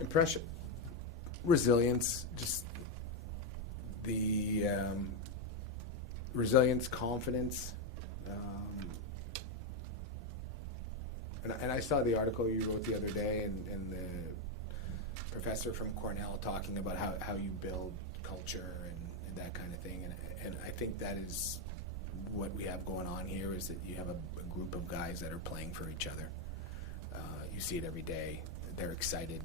Impression, resilience, just the resilience, confidence. And I saw the article you wrote the other day, and the professor from Cornell talking about how you build culture and that kind of thing. And I think that is what we have going on here, is that you have a group of guys that are playing for each other. You see it every day. They're excited.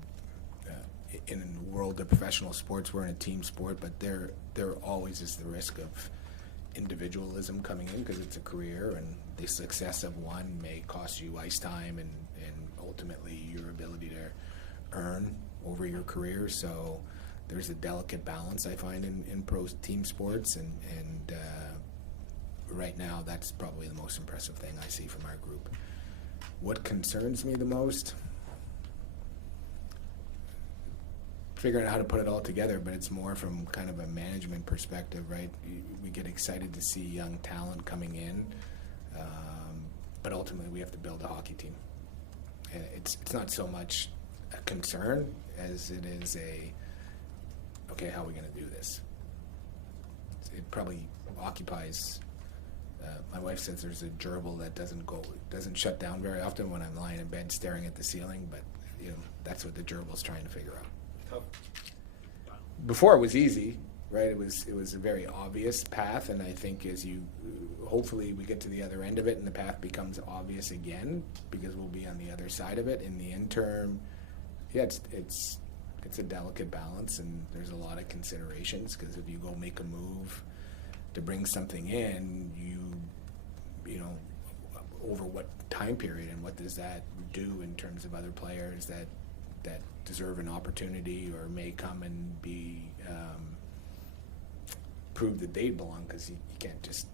In the world of professional sports, we're in a team sport, but there always is the risk of individualism coming in, because it's a career, and the success of one may cost you ice time and ultimately your ability to earn over your career. So there's a delicate balance, I find, in pro team sports, and right now that's probably the most impressive thing I see from our group. What concerns me the most? Figuring out how to put it all together, but it's more from kind of a management perspective, right? We get excited to see young talent coming in, but ultimately we have to build a hockey team. And it's not so much a concern as it is okay, how are we going to do this? It probably occupies. My wife says there's a gerbil that doesn't shut down very often when I'm lying in bed staring at the ceiling, but that's what the gerbil's trying to figure out. Before it was easy, right? It was a very obvious path, and I think hopefully we get to the other end of it and the path becomes obvious again, because we'll be on the other side of it. In the interim, yeah, it's a delicate balance, and there's a lot of considerations, because if you go make a move to bring something in, you know, over what time period, and what does that do in terms of other players that deserve an opportunity or may come and be prove that they belong, because you can't just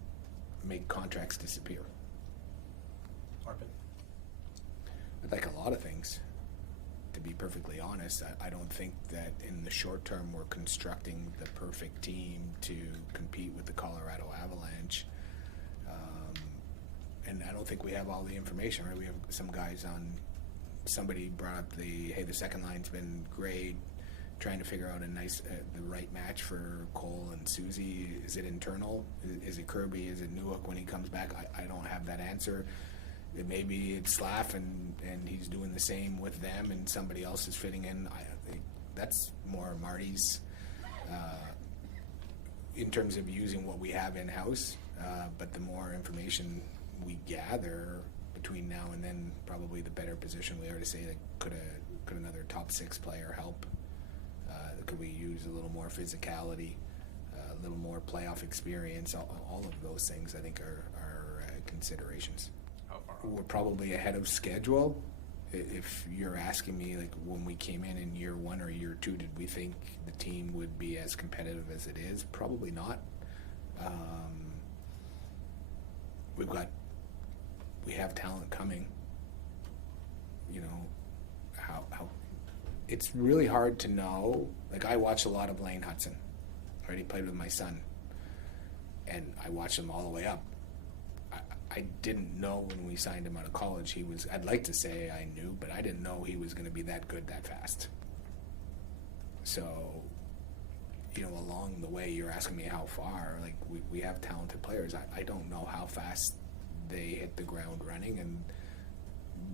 make contracts disappear. Arpin? Like a lot of things, to be perfectly honest, I don't think that in the short term we're constructing the perfect team to compete with the Colorado Avalanche. And I don't think we have all the information, right? We have some guys on. Somebody brought up the second line's been great, trying to figure out the right match for Cole and Susie. Is it internal? Is it Kirby? Is it Newhook when he comes back? I don't have that answer. Maybe it's Slav and he's doing the same with them, and somebody else is fitting in. I think that's more Marty's in terms of using what we have in-house. But the more information we gather between now and then, probably the better position we are to say, like, could another top six player help? Could we use a little more physicality, a little more playoff experience? All of those things, I think, are considerations. How far? We're probably ahead of schedule. If you're asking me, like, when we came in year one or year two, did we think the team would be as competitive as it is? Probably not. We have talent coming. How it's really hard to know. Like, I watch a lot of Lane Hudson. I already played with my son, and I watched him all the way up. I didn't know when we signed him out of college I'd like to say I knew, but I didn't know he was going to be that good that fast. So, along the way, you're asking me how far. Like, we have talented players. I don't know how fast they hit the ground running,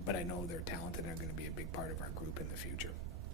but I know they're talented and are going to be a big part of our group in the future.